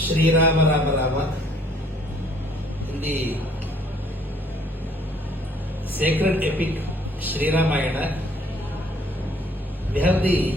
Sri Rama Rama Rama. In the sacred epic Sri Ramayana, we have the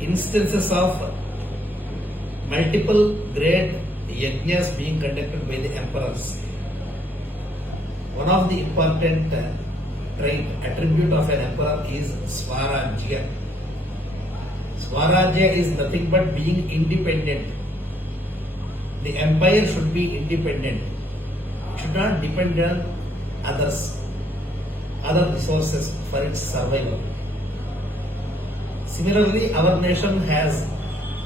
instances of multiple great yajnas being conducted by the emperors. One of the important attribute of an emperor is Swarajya. Swarajya is nothing but being independent. The empire should be independent. It should not depend on others, other resources for its survival. Similarly, our nation has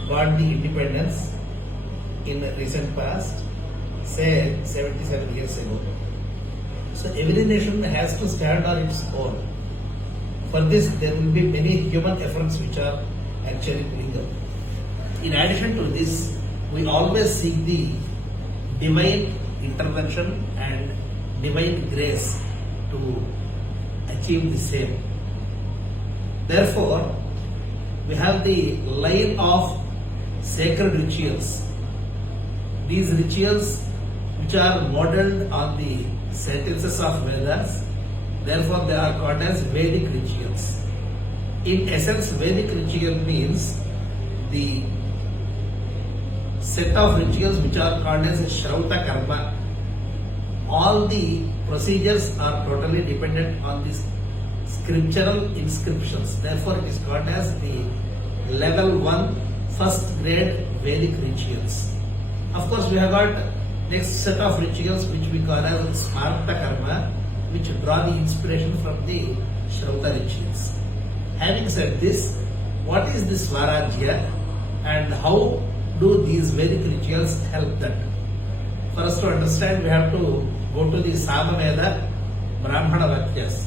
got the independence in the recent past, say 77 years ago. So every nation has to stand on its own. For this, there will be many human efforts which are actually pulling up. In addition to this, we always seek the divine intervention and divine grace to achieve the same. Therefore, we have the line of sacred rituals. These rituals which are modeled on the sentences of Vedas, therefore they are called as Vedic rituals. In essence, Vedic ritual means the set of rituals which are called as Shrauta Karma. All the procedures are totally dependent on these scriptural inscriptions. Therefore, it is called as the level 1 first grade Vedic rituals. Of course, we have got next set of rituals which we call as Smarta Karma, which draw the inspiration from the Shrauta rituals. Having said this, what is this Swarajya and how do these Vedic rituals help that? For us to understand, we have to go to the Samaveda Brahmana Vakyas.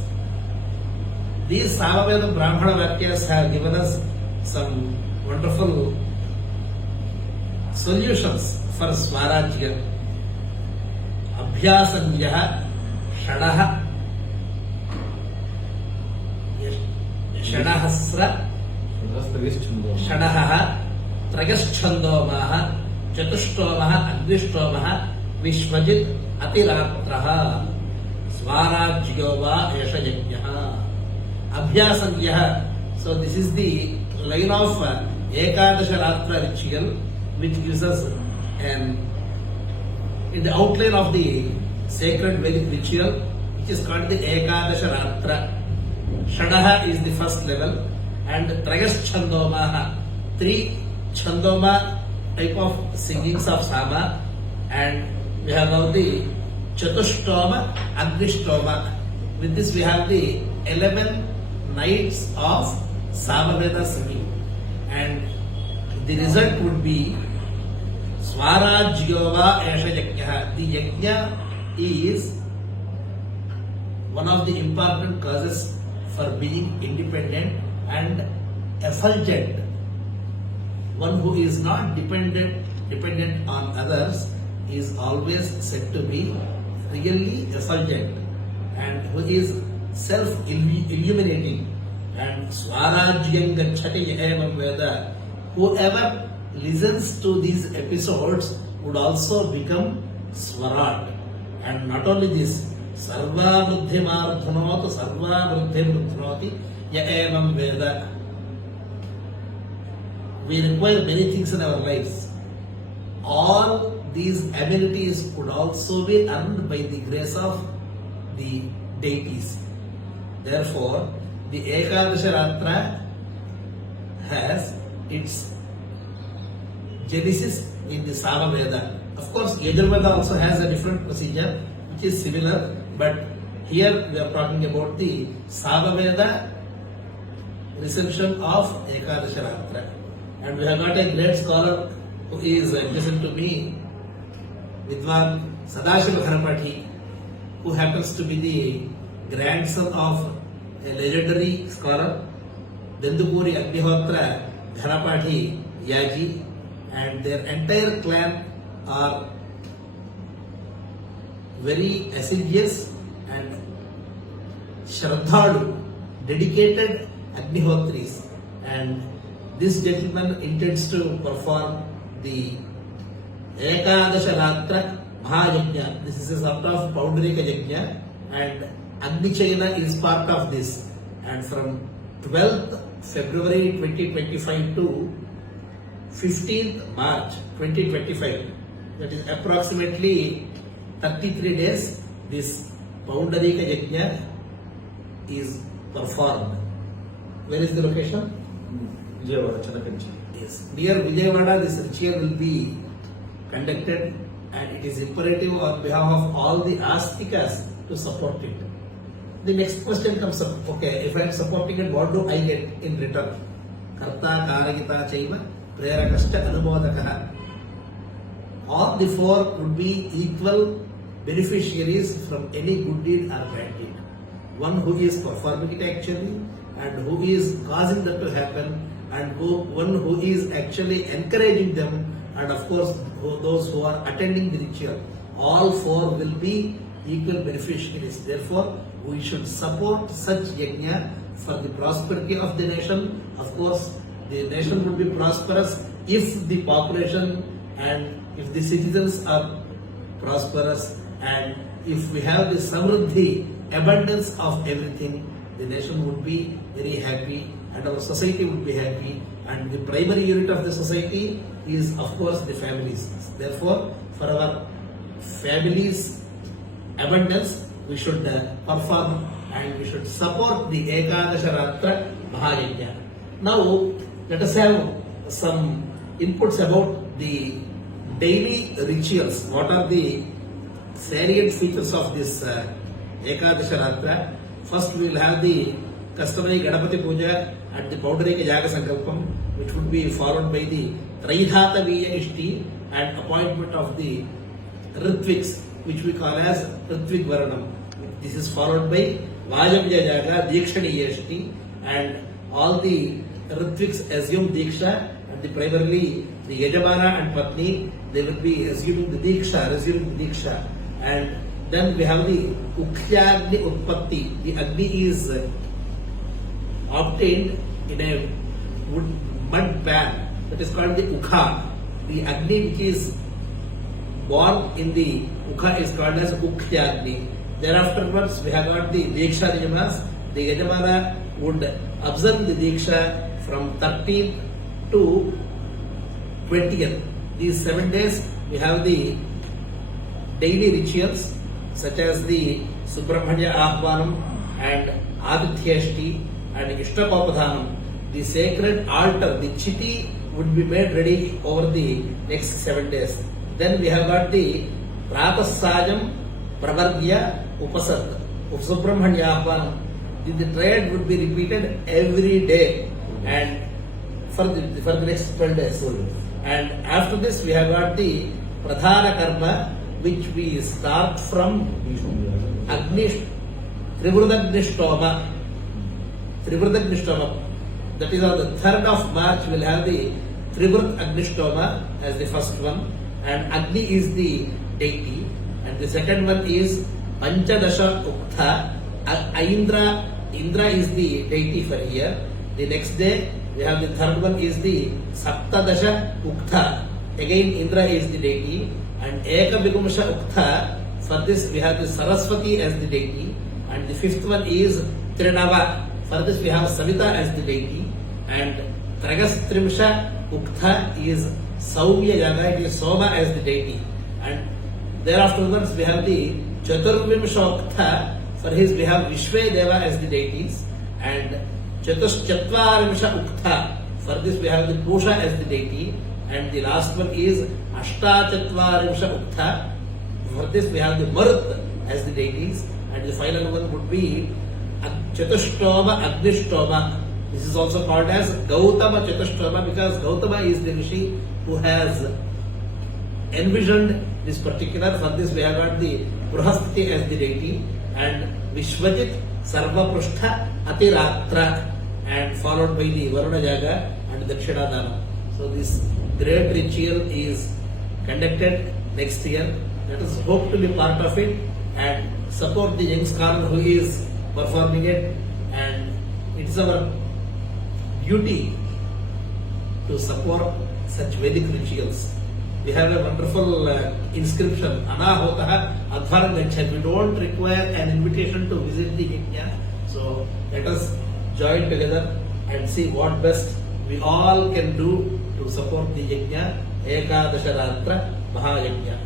These Samaveda Brahmana Vakyas have given us some wonderful solutions for Swarajya. Abhyasanyah Shadaha Shadahasra Shadaha Tragaschandomaha Chatushtomaha Agdishtomaha Vishvajit Atiratraha Swarajyova Yashajajyaha Abhyasanyah. So this is the line of Ekadasha Ratra ritual which gives us in the outline of the sacred Vedic ritual, which is called the Ekadasha Ratra. Shadaha is the first level and Tragas Chandomaha, 3 Chandoma type of singings of Sama, and we have now the Chatushtoma, Agnishtoma. With this we have the 11 nights of Samaveda singing, and the result would be Swarajyova Esha Yajna. The Yajna is one of the important causes for being independent and effulgent. One who is not dependent on others is always said to be really effulgent and who is self-illuminating. And Swarajyam Gacchati Evam Veda. Whoever listens to these episodes would also become Swaraj. And not only this, Sarva Buddhimardhanoti Sarva Buddhimardhanoti Ya Evam Veda. We require many things in our lives. All these amenities could also be earned by the grace of the deities. Therefore, the Ekadasha Ratra has its genesis in the Samaveda. Of course, Yajurveda also has a different procedure which is similar, but here we are talking about the Samaveda reception of Ekadasha Ratra. And we have got a great scholar who is adjacent to me, Vidwan Sadashiva Ghanapati, who happens to be the grandson of a legendary scholar, Dendupuri Agnihotra Ghanapati Yaji, and their entire clan are very assiduous and Shraddhalu, dedicated Agnihotris, and this gentleman intends to perform the Ekadasha Ratra Mahayajna. This is a sort of Paundarika Yajna, and Agni Chayana is part of this. And from 12th February 2025 to 15th March 2025, that is approximately 33 days, this Paundarika Yajna is performed. Where is the location? Vijayawada, Chanakanchi. Yes. Near Vijayawada, this ritual will be conducted, and it is imperative on behalf of all the astikas to support it. The next question comes up, okay, if I am supporting it, what do I get in return? Karta, Karagita, Chaiva, Prerakashta, Anumodakaha. All the four would be equal beneficiaries from any good deed or bad deed. One who is performing it actually, and who is causing that to happen, and one who is actually encouraging them, and of course those who are attending the ritual. All four will be equal beneficiaries. Therefore, we should support such yajna for the prosperity of the nation. Of course, the nation would be prosperous if the population and if the citizens are prosperous, and if we have the samruddhi, abundance of everything, the nation would be very happy and our society would be happy, and the primary unit of the society is of course the families. Therefore, for our families abundance, we should perform and we should support the Ekadasha Ratra Mahayajna. Now, let us have some inputs about the daily rituals. What are the salient features of this Ekadasha Ratra? First, we will have the customary Ganapati Puja at the Paundarika Yaga Sankalpam, which would be followed by the Traidhata Viya Ishti and appointment of the Ritviks, which we call as Ritvik Varanam. This is followed by Vajamya Jaga, Dikshaniya Ishti, and all the Ritviks assume Diksha, and primarily the Yajamana and Patni, they will be assuming the Diksha, resuming the Diksha. And then we have the Ukhyagni Utpatti. The Agni is obtained in a wood mud pan, that is called the Ukha. The Agni which is born in the Ukha is called as Ukhyagni. Thereafterwards we have got the Diksha Yajamanas. The Yajamana would observe the Diksha from 13th to 20th. These 7 days we have the daily rituals such as the Subramanya Ahvanam and Adithyashti and Ishtakopadhanam. The sacred altar, the chiti, would be made ready over the next 7 days. Then we have got the Pratasajam, Pravargya, Upasat, Subramanya Ahvanam. The triad would be repeated every day and for the next 12 days. And after this we have got the Pradhana Karma, which we start from Trivrudagnistoma. That is on the 3rd of March we will have the Trivrud Agnistoma as the first one, and Agni is the deity, and the second one is Panchadasha Uktha. Indra is the deity for here. The next day we have the third one is the Saptadasha Uktha. Again Indra is the deity, and Ekabhigumasha Uktha. For this we have the Saraswati as the deity, and the fifth one is Trinava. For this we have Savita as the deity, and Tragastrimsha Uktha is Saumya Yaga, it is Soma as the deity, and thereafterwards we have the Chaturvimsha Uktha. For his we have Vishwe Deva as the deities, and Chatushchatvarimsha Uktha. For this we have the Pusha as the deity, and the last one is Ashtachatvarimsha Uktha. For this we have the Marut as the deities, and the final one would be Chatushtoma Agnishtoma. This is also called as Gautama Chatushtoma because Gautama is the Rishi who has envisioned this particular. For this we have got the Bruhastiti as the deity, and Vishwajit Sarvaprushta Atiratra, and followed by the Varuna Jaga and Dakshinadana. So this great ritual is conducted next year. Let us hope to be part of it and support the young scholar who is performing it, and it is our duty to support such Vedic rituals. We have a wonderful inscription, Anahotah Advaram Gacchati. We don't require an invitation to visit the yajna. So let us join together and see what best we all can do to support the yajna, Ekadasharatra Mahayajna.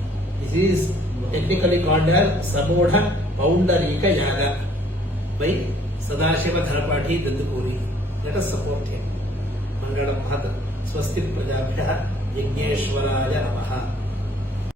This is technically called as Samodha Poundarika Yaga by Sadashiva Dharapati Dandukuri. Let us support him. Mangalam Mahat. Swasti Prajabhyah Yajneshwaraya Namaha.